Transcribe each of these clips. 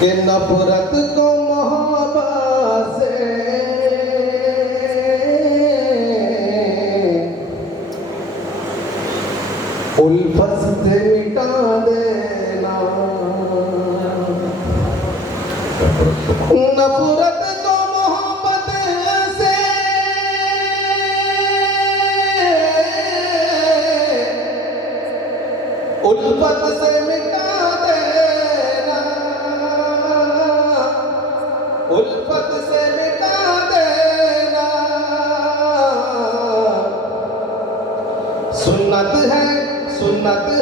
कि नफरत को मोहब्बत से उल्फत से मिटा देना, नफरत को मोहब्बत से उल्फत से मिटा देना, उल्फत से मिटा देना। सुन्नत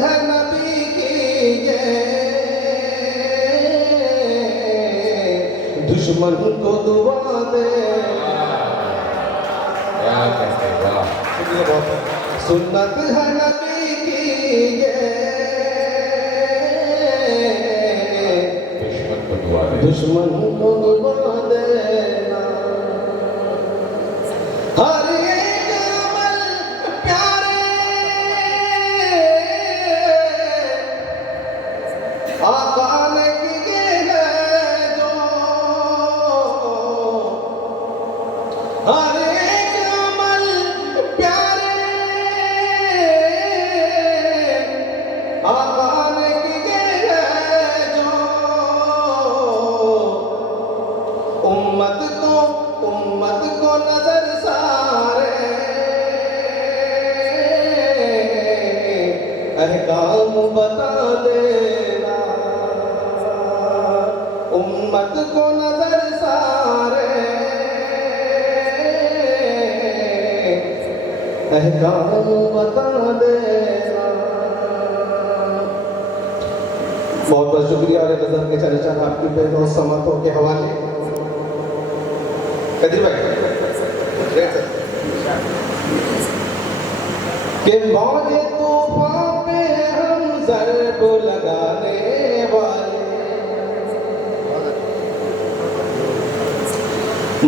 है नबी की ये, दुश्मन को दुआ दे। सुन्नत है नबी की ये, दुश्मन को दुआ देना। हर एक अमल प्यारे आका ने किए हैं जो, हर एक अमल प्यारे आका ने किए हैं जो, उम्मत को नजर सारे अहकाम बता देना, उम्मत को नजर सारे अहकाम बता देना। बहुत बहुत शुक्रिया। और गजल के चले चल आपकी बेदोस्त समतों के हवाले कदीर भाई के मौजे तूफान पे हम ज़रब लगाने वाले,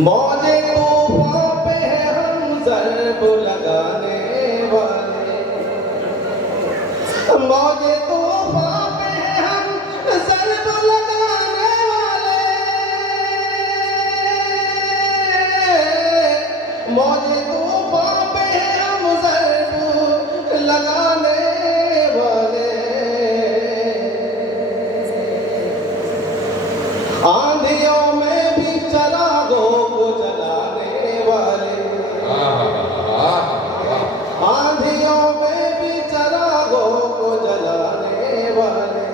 मौजे तूफान पे हम ज़रब लगाने वाले, मौजे तूफान पे हम ज़रब लगाने वाले, मौजे तूफान पे हम ज़रब लगाने वाले, आंधियों में भी चरागों को जलाने वाले, आंधियों में भी चरागों को जलाने वाले।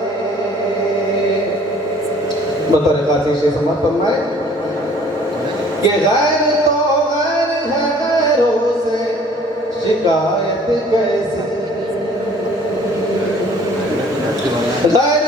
बतौर खातिर से समाप्त फरमाए कि गैर तो गैर है, गैरों से शिकायत कैसी, गैर